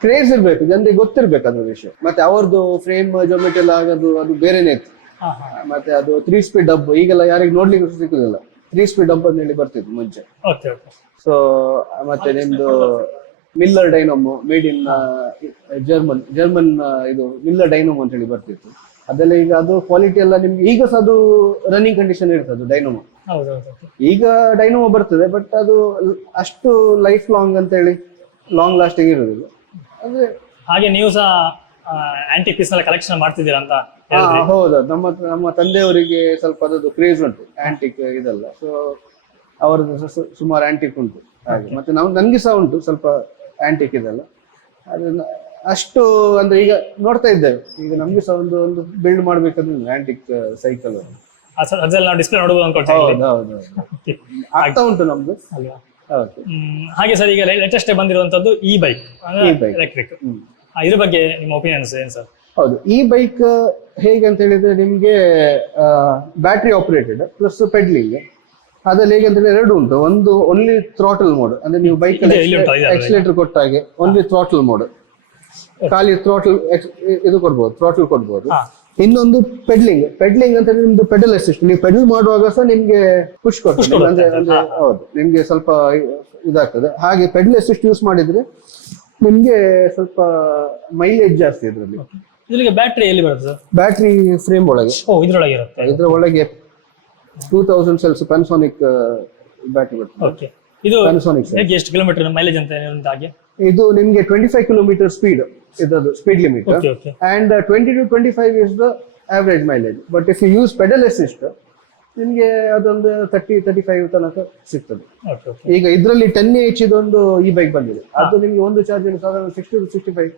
ಕ್ರೇಜ್ ಇರ್ಬೇಕು, ಜನರಿಗೆ ಗೊತ್ತಿರ್ಬೇಕು ಅದ್ರ ವಿಷಯ. ಮತ್ತೆ ಅವ್ರದ್ದು ಫ್ರೇಮ್ ಜೊಮೆಟ್ ಎಲ್ಲ ಆಗೋದು ಅದು ಬೇರೆನೇ ಇತ್ತು. ಮತ್ತೆ ಅದು 3 ಸ್ಪೀಡ್ ಡಬ್ ಈಗೆಲ್ಲ ಯಾರಿಗೆ ನೋಡ್ಲಿಕ್ಕೆ ಸಿಕ್ಕುದಿಲ್ಲ. 3 ಸ್ಪೀಡ್ ಡಬ್ ಅಂತ ಹೇಳಿ ಬರ್ತಿತ್ತು ಮುಂಚೆ. ಸೊ ಮತ್ತೆ ನಿಮ್ದು Miller dynamo made in German ಇದು ಮಿಲ್ಲರ್ ಡೈನಮೋ ಅಂತ ಹೇಳಿ ಬರ್ತಿತ್ತು. ಅದೆಲ್ಲ ಈಗ ಅದು ಕ್ವಾಲಿಟಿ ಎಲ್ಲ ನಿಮ್ಗೆ ಈಗ ಸಹ ಅದು ರನ್ನಿಂಗ್ ಕಂಡೀಷನ್ ಇರ್ತದೆ ಡೈನಮೋ. ಈಗ ಡೈನಮೋ ಬರ್ತದೆ, ಬಟ್ ಅದು ಅಷ್ಟು ಲೈಫ್ ಲಾಂಗ್ ಅಂತ ಹೇಳಿ ಲಾಂಗ್ ಲಾಸ್ಟಿಂಗ್ ಇರೋದಿಲ್ಲ. ಅಂದ್ರೆ ಹಾಗೆ ನೀವು ಸಹ ಆಂಟಿಕ್ ಪೀಸ್ ಎಲ್ಲ ಕಲೆಕ್ಷನ್ ಮಾಡ್ತಿದ್ದೀರಾ ಅಂತ? ಹೌದು, ನಮ್ಮ ತಂದೆಯವರಿಗೆ ಸ್ವಲ್ಪ ಅದದ್ದು ಕ್ರೇಜ್ ಉಂಟು ಆಂಟಿಕ್ ಇದೆಲ್ಲ. ಸೊ ಅವರದ್ದು ಸುಮಾರು ಆಂಟಿಕ್ ಉಂಟು ಹಾಗೆ. ಮತ್ತೆ ನನ್ಗೆ ಸಹ ಉಂಟು ಸ್ವಲ್ಪ ಆಂಟಿಕ್ ಇದೆಲ್ಲ. ಅದನ್ನ ಅಷ್ಟು ಅಂದ್ರೆ ಈಗ ನೋಡ್ತಾ ಇದ್ದೇವೆ. ಈಗ ನಮ್ಗೆ ಸಹ ಒಂದು ಬಿಲ್ಡ್ ಮಾಡ್ಬೇಕಂದ್ರೆ ಆಂಟಿಕ್ ಸೈಕಲ್ ಅದೆಲ್ಲ ಡಿಸ್ಪ್ಲೇ ನೋಡಬಹುದು ಅನ್ಕೊಳ್ತೀನಿ. ಹೌದು, ಆಗ್ತಾ ಉಂಟು ನಮ್ದು. ಹಾಗೆ ಸರ್, ಈಗ ಲೇಟೆಸ್ಟ್ ಬಂದಿರುವಂತದ್ದು ಈ ಬೈಕ್ ಎಲೆಕ್ಟ್ರಿಕ್. ಇದ್ರ ಬಗ್ಗೆ ನಿಮ್ಮ ಒಪಿನಿಯನ್ಸ್ ಏನ್ ಸರ್? ಹೌದು, ಈ ಬೈಕ್ ಹೇಗೆ ಅಂತ ಹೇಳಿದ್ರೆ ನಿಮ್ಗೆ ಬ್ಯಾಟ್ರಿ ಆಪರೇಟೆಡ್ ಪ್ಲಸ್ ಪೆಡ್ಲಿಂಗ್. ಅದ್ರಲ್ಲಿ ಹೇಗೆ ಅಂದ್ರೆ ಎರಡು ಉಂಟು. ಒಂದು ಓನ್ಲಿ ಥ್ರಾಟಲ್ ಮೋಡ್, ಅಂದ್ರೆ ನೀವು ಬೈಕ್ ಎಕ್ಸಿಲೇಟರ್ ಕೊಟ್ಟಾಗೆ ಓನ್ಲಿ ಥ್ರಾಟಲ್ ಮೋಡ್, ಖಾಲಿ ಥ್ರಾಟಲ್ ಇದು ಕೊಡ್ಬೋದು, ಥ್ರಾಟಲ್ ಕೊಡ್ಬೋದು. ಇನ್ನೊಂದು ಪೆಡ್ಲಿಂಗ್ ಅಂತ ನಿಮ್ದು ಪೆಡಲ್ ಅಸಿಸ್ಟ್. ನೀವು ಪೆಡಲ್ ಮಾಡುವಾಗ ಸಹ ನಿಮ್ಗೆ ಪುಷ್ ಕೊಡ್ತದೆ, ಅಂದ್ರೆ ಹೌದು ನಿಮ್ಗೆ ಸ್ವಲ್ಪ ಇದಾಗ್ತದೆ. ಹಾಗೆ ಪೆಡಲ್ ಅಸಿಸ್ಟ್ ಯೂಸ್ ಮಾಡಿದ್ರೆ ನಿಮ್ಗೆ ಸ್ವಲ್ಪ ಮೈಲೇಜ್ ಜಾಸ್ತಿ ಇದ್ರಲ್ಲಿ. ಇದಕ್ಕೆ ಬ್ಯಾಟ್ರಿ ಎಲ್ಲಿ ಬರುತ್ತೆ? ಬ್ಯಾಟ್ರಿ ಫ್ರೇಮ್ ಒಳಗೆ, ಇದ್ರೊಳಗೆ ಇರುತ್ತೆ. ಇದ್ರ ಒಳಗೆ 2000 ಸೆಲ್ಸ್ ಪ್ಯಾನಸೋನಿಕ್ ಬ್ಯಾಟ್ರಿ ಬರ್ತದೆ. ಇದು ಎಷ್ಟು ಕಿಲೋಮೀಟರ್ ಮೈಲೇಜ್ ಅಂತ ಹಾಗೆ? ಇದು ನಿಮ್ಗೆ 25 ಕಿಲೋಮೀಟರ್ ಸ್ಪೀಡ್ ಇದದು speed limit, and 20 to 25 is the average mileage. But if you use pedal assist ನಿಮ್ಗೆ ಅದೊಂದು 30-35 ತನಕ ಸಿಗ್ತದೆ. ಈಗ ಇದರಲ್ಲಿ 10AH ಇದೊಂದು ಈ ಬೈಕ್ ಬಂದಿದೆ. ಅದು ನಿಮ್ಗೆ ಒಂದು ಚಾರ್ಜ್ ಅಲ್ಲಿ ಸಾಧಾರಣ 60 to 65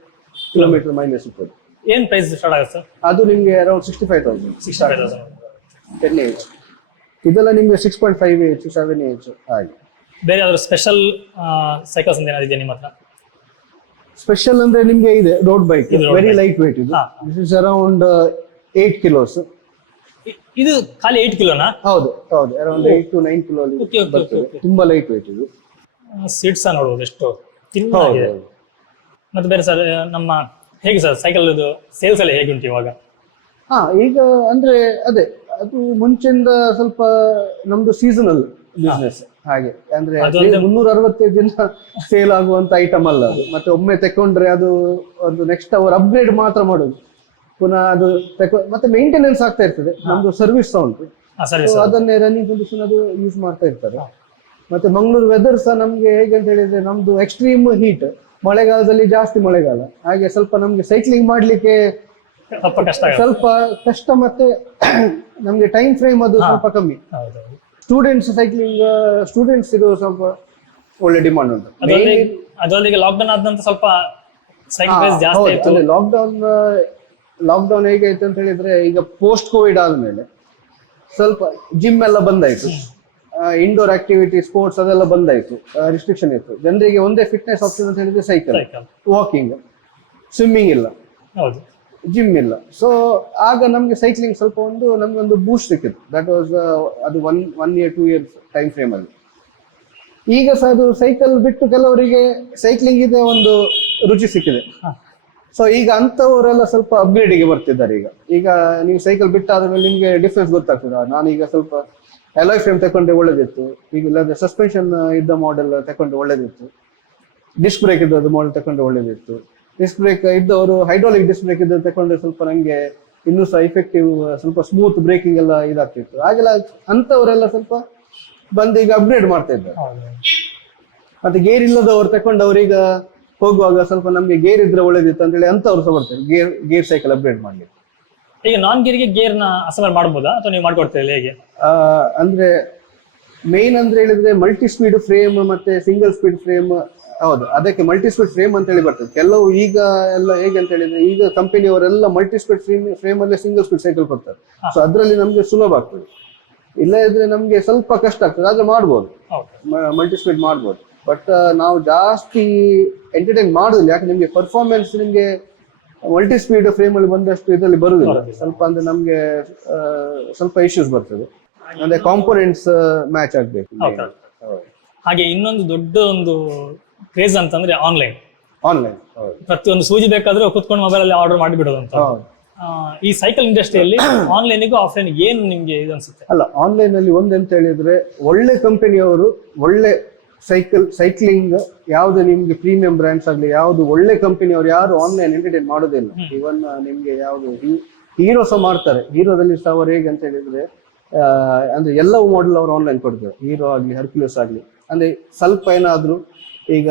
ಕಿಲೋಮೀಟರ್ ಮೈಲೇಜ್ ಸಿಗ್ತದೆ. ಏನ್ ಪ್ರೈಸ್ ಸ್ಟಾರ್ಟ್ ಆಗುತ್ತೆ ಸರ್? ಅದು ನಿಮ್ಗೆ ಅರೌಂಡ್ 65,000 10AH. ಇದೆಲ್ಲ ನಿಮ್ಗೆ 6.5AH 7AH ಹಾಗೆ. ಬೇರೆ ಯಾವ್ದಾದ್ರು ಸ್ಪೆಷಲ್ ಸೈಕಲ್ಸ್ ಅಂತ ಏನಾದ್ರು ಇದೆಯಾ ನಿಮ್ಮ ಹತ್ರ? ಸ್ಪೆಷಲ್ ಅಂದ್ರೆ ನಿಮ್ಗೆ ಇದೆ road bike, very light weight. ಇದು ದಿಸ್ ಇಸ್ ಅರೌಂಡ್ 8 kilos. ಇದು ಖಾಲಿ 8 ಕಿಲೋನಾ? ಹೌದು, ಅರೌಂಡ್ 8 to 9 ಕಿಲೋ ಬರ್ತದೆ. ತುಂಬಾ ಲೈಟ್ ವೇಟ್ ಇದು. ಸೀಟ್ಸ್ ನೋಡಬಹುದು ಎಷ್ಟು ತಿನ್ನಾಗಿದೆ. ಮತ್ತೆ ಬೇರೆ ಸರ್, ನಮ್ಮ ಹೇಗೆ ಸರ್ ಸೈಕಲ್ ಸೇಲ್ಸ್ ಎಲ್ಲ ಹೇಗೆ ಉಂಟು ಇವಾಗ? ಈಗ ಅಂದ್ರೆ ಅದೇ, ಅದು ಮುಂಚೆಯಿಂದ ಸ್ವಲ್ಪ ನಮ್ದು ಸೀಸನಲ್ ಬಿಸ್ನೆಸ್ ಹಾಗೆ. ಅಂದ್ರೆ 365 ದಿನ ಸೇಲ್ ಆಗುವಂತ ಐಟಮ್ ಅಲ್ಲ ಅದು. ಮತ್ತೆ ಒಮ್ಮೆ ತಕೊಂಡ್ರೆ ಅದು ಒಂದು ನೆಕ್ಸ್ಟ್ ಅವರ್ ಅಪ್ಗ್ರೇಡ್ ಮಾತ್ರ ಮಾಡೋದು. ಪುನಃ ಅದು ಮತ್ತೆ ಮೇಂಟೆನೆನ್ಸ್ ಆಗ್ತಾ ಇರ್ತದೆ. ನಮ್ದು ಸರ್ವಿಸ್ ಸಹ ಉಂಟು, ಅದನ್ನೇ ರನ್ನಿಂಗ್ ಕಂಡೀಷನ್ ಅದು ಯೂಸ್ ಮಾಡ್ತಾ ಇರ್ತಾರೆ. ಮತ್ತೆ ಮಂಗಳೂರು ವೆದರ್ ಸಹ ನಮ್ಗೆ ಹೇಗೆ ಅಂತ ಹೇಳಿದ್ರೆ ನಮ್ದು ಎಕ್ಸ್ಟ್ರೀಮ್ ಹೀಟ್, ಮಳೆಗಾಲದಲ್ಲಿ ಜಾಸ್ತಿ ಮಳೆಗಾಲ, ಹಾಗೆ ಸ್ವಲ್ಪ ನಮ್ಗೆ ಸೈಕ್ಲಿಂಗ್ ಮಾಡ್ಲಿಕ್ಕೆ ಸ್ವಲ್ಪ ಕಷ್ಟ. ಮತ್ತೆ ನಮ್ಗೆ ಟೈಮ್ ಫ್ರೇಮ್ ಅದು ಸ್ವಲ್ಪ ಕಮ್ಮಿ. ಸ್ಟೂಡೆಂಟ್ಸ್ ಇದು ಸ್ವಲ್ಪ ಒಳ್ಳೆ ಡಿಮಾಂಡ್ ಉಂಟು. ಅದರೊಂದಿಗೆ ಲಾಕ್ಡೌನ್ ಆದ ನಂತರ ಸ್ವಲ್ಪ ಸೈಕಲ್ ಪ್ರೈಸ್ ಜಾಸ್ತಿ ಆಯ್ತು. ಲಾಕ್ಡೌನ್ ಹೇಗಾಯ್ತು ಅಂತ ಹೇಳಿದ್ರೆ, ಈಗ ಪೋಸ್ಟ್ ಕೋವಿಡ್ ಆದ್ಮೇಲೆ ಸ್ವಲ್ಪ ಜಿಮ್ ಎಲ್ಲ ಬಂದಾಯ್ತು. ಇಂಡೋರ್ ಆಕ್ಟಿವಿಟಿ ಸ್ಪೋರ್ಟ್ಸ್ ಅದೆಲ್ಲ ಬಂದಾಯ್ತು, ರಿಸ್ಟ್ರಿಕ್ಷನ್ ಇತ್ತು. ಜನರಿಗೆ ಒಂದೇ ಫಿಟ್ನೆಸ್ ಆಪ್ಷನ್ ಅಂತ ಹೇಳಿದ್ರೆ ಸೈಕಲ್, ವಾಕಿಂಗ್, ಸ್ವಿಮ್ಮಿಂಗ್ ಇಲ್ಲ, ಹೌದು, ಜಿಮ್ ಇಲ್ಲ. ಸೊ ಆಗ ನಮ್ಗೆ ಸೈಕ್ಲಿಂಗ್ ಸ್ವಲ್ಪ ನಮ್ಗೆ ಒಂದು ಬೂಸ್ಟ್ ಸಿಕ್ಕಿತ್ತು. ದಟ್ ವಾಸ್ ಅದು 1 year 2 years ಟೈಮ್ ಫ್ರೇಮ್ ಅಲ್ಲಿ. ಈಗ ಸಹ ಅದು ಸೈಕಲ್ ಬಿಟ್ಟು ಕೆಲವರಿಗೆ ಸೈಕ್ಲಿಂಗ್ ಇದೆ ಒಂದು ರುಚಿ ಸಿಕ್ಕಿದೆ. ಸೊ ಈಗ ಅಂತವರೆಲ್ಲ ಸ್ವಲ್ಪ ಅಪ್ಗ್ರೇಡಿಗೆ ಬರ್ತಿದ್ದಾರೆ. ಈಗ ನೀವು ಸೈಕಲ್ ಬಿಟ್ಟಾದ್ಮೇಲೆ ನಿಮ್ಗೆ ಡಿಫ್ರೆನ್ಸ್ ಗೊತ್ತಾಗ್ತದೆ. ನಾನೀಗ ಸ್ವಲ್ಪ ಅಲಾಯ್ ಫ್ರೇಮ್ ತಕೊಂಡ್ರೆ ಒಳ್ಳೇದಿತ್ತು, ಈಗ ಇಲ್ಲಾಂದ್ರೆ ಸಸ್ಪೆನ್ಷನ್ ಇದ್ದ ಮಾಡೆಲ್ ತಕೊಂಡ್ರೆ ಒಳ್ಳೇದಿತ್ತು, ಡಿಸ್ಕ್ ಬ್ರೇಕ್ ಇದ್ದದ್ದು ಮಾಡೆಲ್ ತಕೊಂಡ್ರೆ ಒಳ್ಳೇದಿತ್ತು. ಡಿಸ್ಕ್ ಬ್ರೇಕ್ ಇದ್ದವರು ಹೈಡ್ರಾಲಿಕ್ ಡಿಸ್ಕ್ ಬ್ರೇಕ್ ಇದ್ದು ತಕೊಂಡ್ರೆ ಸ್ವಲ್ಪ ನಂಗೆ ಇನ್ನೂ ಸಹ ಇಫೆಕ್ಟಿವ್, ಸ್ವಲ್ಪ ಸ್ಮೂತ್ ಬ್ರೇಕಿಂಗ್ ಎಲ್ಲ ಇದಾಗ್ತಿತ್ತು. ಹಾಗೆಲ್ಲ ಅಂತವರೆಲ್ಲ ಸ್ವಲ್ಪ ಬಂದು ಈಗ ಅಪ್ಗ್ರೇಡ್ ಮಾಡ್ತಾ ಇದ್ದಾರೆ. ಮತ್ತೆ ಗೇರ್ ಇಲ್ಲದವ್ರು ತಕೊಂಡವ್ರೀಗ ಹೋಗುವಾಗ ಸ್ವಲ್ಪ ನಮ್ಗೆ ಗೇರ್ ಇದ್ರೆ ಒಳ್ಳೇದಿತ್ತು ಅಂತೇಳಿ ಅಂತವ್ರು ಸಹ ಬರ್ತಾರೆ ಗೇರ್ ಸೈಕಲ್ ಅಪ್ಗ್ರೇಡ್ ಮಾಡ್ಲಿಕ್ಕೆ. ಈಗ ನಾನ್ ಗೇರ್ಗೆ ಗೇರ್ನ ಅಸೆಂಬಲ್ ಮಾಡಬಹುದಾ ಅಥವಾ ನೀವು ಮಾಡ್ಕೊಡ್ತೀರಾ ಹೇಗೆ? ಅಂದ್ರೆ ಮೇನ್ ಅಂದ್ರೆ ಹೇಳಿದ್ರೆ ಮಲ್ಟಿ ಸ್ಪೀಡ್ ಫ್ರೇಮ್ ಮತ್ತೆ ಸಿಂಗಲ್ ಸ್ಪೀಡ್ ಫ್ರೇಮ್. ಹೌದು, ಅದಕ್ಕೆ ಮಲ್ಟಿ ಸ್ಪೀಡ್ ಫ್ರೇಮ್ ಅಂತ ಹೇಳಿ ಬರ್ತದೆ. ಕೆಲವು ಈಗ ಎಲ್ಲ ಹೇಗೆ ಅಂತ ಹೇಳಿದ್ರೆ ಈಗ ಕಂಪನಿಯವರೆಲ್ಲ ಮಲ್ಟಿ ಸ್ಪೀಡ್ ಫ್ರೇಮ್ ಅಲ್ಲೇ ಸಿಂಗಲ್ ಸ್ಪೀಡ್ ಸೈಕಲ್ ಕೊಡ್ತಾರೆ. ಸೊ ಅದ್ರಲ್ಲಿ ನಮ್ಗೆ ಸುಲಭ ಆಗ್ತದೆ. ಇಲ್ಲ ಇದ್ರೆ ನಮ್ಗೆ ಸ್ವಲ್ಪ ಕಷ್ಟ ಆಗ್ತದೆ, ಆದ್ರೆ ಮಾಡ್ಬೋದು, ಮಲ್ಟಿ ಸ್ಪೀಡ್ ಮಾಡ್ಬೋದು. ಬಟ್ ನಾವು ಜಾಸ್ತಿ ಎಂಟರ್ಟೈನ್ ಮಾಡುದಿಲ್ಲ, ಯಾಕೆ ನಿಮ್ಗೆ ಪರ್ಫಾರ್ಮೆನ್ಸ್ ನಿಮ್ಗೆ ಮಲ್ಟಿ ಸ್ಪೀಡ್ ಫ್ರೇಮ್ ಅಲ್ಲಿ ಬಂದಷ್ಟು ಇದರಲ್ಲಿ ಬರುದಿಲ್ಲ. ಸ್ವಲ್ಪ ಅಂದ್ರೆ ನಮ್ಗೆ ಸ್ವಲ್ಪ ಇಶ್ಯೂಸ್ ಬರ್ತದೆ, ಅಂದ್ರೆ ಕಾಂಪೋನೆಂಟ್ಸ್ ಮ್ಯಾಚ್ ಆಗ್ಬೇಕು. ಹಾಗೆ ಇನ್ನೊಂದು ದೊಡ್ಡ ಒಂದು ಕ್ರೇಜ್ ಅಂತಂದ್ರೆ ಆನ್ಲೈನ್. ಪ್ರತಿಯೊಂದು ಸೂಜಿ ಬೇಕಾದ್ರೆ ಕುತ್ಕೊಂಡು ಮೊಬೈಲ್ ಅಲ್ಲಿ ಆರ್ಡರ್ ಮಾಡಿಬಿಡೋದು ಅಂತ. ಈ ಸೈಕಲ್ ಇಂಡಸ್ಟ್ರಿಯಲ್ಲಿ ಆನ್ಲೈನ್ಗೂ ಆಫ್ಲೈನ್ ಏನು ನಿಮ್ಗೆ ಇದು ಅನ್ಸುತ್ತೆ? ಅಲ್ಲ, ಆನ್ಲೈನ್ ಅಲ್ಲಿ ಒಂದೆಂತ ಹೇಳಿದ್ರೆ ಒಳ್ಳೆ ಕಂಪನಿಯವರು ಒಳ್ಳೆ ಸೈಕ್ಲಿಂಗ್ ಯಾವ್ದು ನಿಮ್ಗೆ ಪ್ರೀಮಿಯಂ ಬ್ರ್ಯಾಂಡ್ಸ್ ಆಗ್ಲಿ ಯಾವ್ದು ಒಳ್ಳೆ ಕಂಪನಿಯವರು ಯಾರು ಆನ್ಲೈನ್ ಎಂಟರ್ಟೈನ್ ಮಾಡೋದಿಲ್ಲ. ಇವನ್ ನಿಮ್ಗೆ ಯಾವ್ದು ಹೀರೋ ಸಹ ಮಾಡ್ತಾರೆ. ಹೀರೋದಲ್ಲಿ ಸಹ ಅವರು ಹೇಗೆ ಅಂತ ಹೇಳಿದ್ರೆ ಅಂದ್ರೆ ಎಲ್ಲವೂ ಮಾಡೆಲ್ ಅವರು ಆನ್ಲೈನ್ ಕೊಡ್ತಾರೆ. ಹೀರೋ ಆಗ್ಲಿ ಹರ್ಕ್ಯುಲಸ್ ಆಗ್ಲಿ, ಅಂದ್ರೆ ಸ್ವಲ್ಪ ಏನಾದ್ರು ಈಗ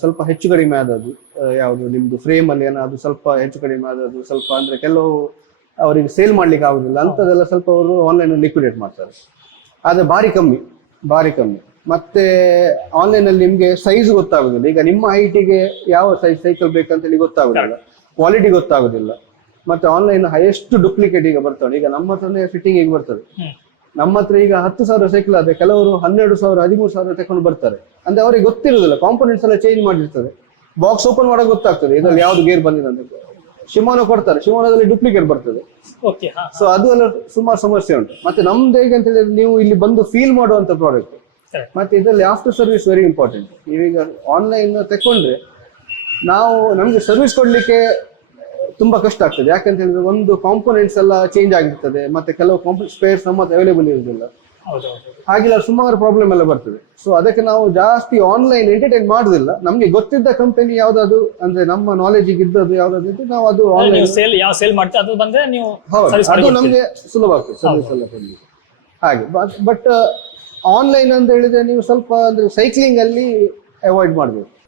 ಸ್ವಲ್ಪ ಹೆಚ್ಚು ಕಡಿಮೆ ಆದದ್ದು ಯಾವುದು ನಿಮ್ದು ಫ್ರೇಮ್ ಅಲ್ಲಿ ಏನಾದ್ರು ಸ್ವಲ್ಪ ಹೆಚ್ಚು ಕಡಿಮೆ ಆದದ್ದು, ಸ್ವಲ್ಪ ಅಂದ್ರೆ ಕೆಲವು ಅವರಿಗೆ ಸೇಲ್ ಮಾಡ್ಲಿಕ್ಕೆ ಆಗುದಿಲ್ಲ ಅಂತದೆಲ್ಲ ಸ್ವಲ್ಪ ಅವರು ಆನ್ಲೈನ್ ಲಿಕ್ವಿಡೇಟ್ ಮಾಡ್ತಾರೆ. ಆದ್ರೆ ಭಾರಿ ಕಮ್ಮಿ. ಮತ್ತೆ ಆನ್ಲೈನ್ ಅಲ್ಲಿ ನಿಮ್ಗೆ ಸೈಜ್ ಗೊತ್ತಾಗುದಿಲ್ಲ. ಈಗ ನಿಮ್ಮ ಹೈಟಿಗೆ ಯಾವ ಸೈಜ್ ಸೈಕಲ್ ಬೇಕಂತ ಹೇಳಿ ಗೊತ್ತಾಗುದಿಲ್ಲ, ಕ್ವಾಲಿಟಿ ಗೊತ್ತಾಗುದಿಲ್ಲ. ಮತ್ತೆ ಆನ್ಲೈನ್ ಹೈಯೆಸ್ಟ್ ಡೂಪ್ಲಿಕೇಟ್ ಈಗ ಬರ್ತಾವೆ. ಈಗ ನಮ್ಮ ಹತ್ರನೇ ಫಿಟ್ಟಿಂಗ್ ಈಗ ಬರ್ತದೆ. ನಮ್ಮ ಹತ್ರ ಈಗ 10,000 ಸೈಕಲ್ ಆದ್ರೆ ಕೆಲವರು 12,000 13,000 ತಕೊಂಡು ಬರ್ತಾರೆ. ಅಂದ್ರೆ ಅವ್ರಿಗೆ ಗೊತ್ತಿರುದಿಲ್ಲ, ಕಾಂಪೋನೆಂಟ್ಸ್ ಎಲ್ಲ ಚೇಂಜ್ ಮಾಡಿರ್ತಾರೆ. ಬಾಕ್ಸ್ ಓಪನ್ ಮಾಡಕ್ ಗೊತ್ತಾಗ್ತದೆ ಇದ್ರಲ್ಲಿ ಯಾವ್ದು ಗೇರ್ ಬಂದಿದೆ ಅಂತ. ಶಿಮಾನೋ ಕೊಡ್ತಾರೆ, ಶಿಮಾನೋದಲ್ಲಿ ಡೂಪ್ಲಿಕೇಟ್ ಬರ್ತದೆ. ಸೊ ಅದು ಎಲ್ಲ ಸುಮಾರು ಸಮಸ್ಯೆ ಉಂಟು. ಮತ್ತೆ ನಮ್ದು ಹೇಗೆ ಅಂತ ಹೇಳಿದ್ರೆ ನೀವು ಇಲ್ಲಿ ಬಂದು ಫೀಲ್ ಮಾಡುವಂತ ಪ್ರಾಡಕ್ಟ್. ಮತ್ತೆ ಇದರಲ್ಲಿ ಆಫ್ಟರ್ ಸರ್ವಿಸ್ ವೆರಿ ಇಂಪಾರ್ಟೆಂಟ್. ಈಗ ಆನ್ಲೈನ್ ತಕೊಂಡ್ರೆ ನಮ್ಗೆ ಸರ್ವಿಸ್ ಕೊಡ್ಲಿಕ್ಕೆ ತುಂಬಾ ಕಷ್ಟ ಆಗ್ತದೆ. ಯಾಕಂತ ಹೇಳಿದ್ರೆ ಒಂದು ಕಾಂಪೋನೆಂಟ್ಸ್ ಎಲ್ಲ ಚೇಂಜ್ ಆಗಿರ್ತದೆ, ಮತ್ತೆ ಕೆಲವು ಸ್ಪೇರ್ಸ್ ನಮ್ಮ ಅವೈಲೇಬಲ್ ಇರುವುದಿಲ್ಲ. ಹಾಗೆಲ್ಲ ಸುಮಾರು ಪ್ರಾಬ್ಲಮ್ ಎಲ್ಲ ಬರ್ತದೆ. ಸೊ ಅದಕ್ಕೆ ನಾವು ಜಾಸ್ತಿ ಆನ್ಲೈನ್ ಎಂಟರ್ಟೈನ್ ಮಾಡುದಿಲ್ಲ. ನಮ್ಗೆ ಗೊತ್ತಿದ್ದ ಕಂಪನಿ ಯಾವ್ದಾದ್ರು ಅಂದ್ರೆ ನಮ್ಮ ನಾಲೆಜ್ ಇದ್ದದ್ದು ಯಾವ್ದಾದ್ರು ಇದ್ದು ನಾವು ಅದು ಆನ್ಲೈನ್ ಅದು ನಮ್ಗೆ ಸುಲಭ ಆಗ್ತದೆ ಸರ್ವಿಸ್ ಎಲ್ಲ ಕೊಡ್ಲಿಕ್ಕೆ. ಹಾಗೆ ಬಟ್ ಆನ್ಲೈನ್ ಅಂತ ಹೇಳಿದ್ರೆ ನೀವು ಸ್ವಲ್ಪ ಅಂದ್ರೆ ಸೈಕ್ಲಿಂಗ್ ಅಲ್ಲಿ ಅವಾಯ್ಡ್ ಮಾಡ್ಬೇಕು.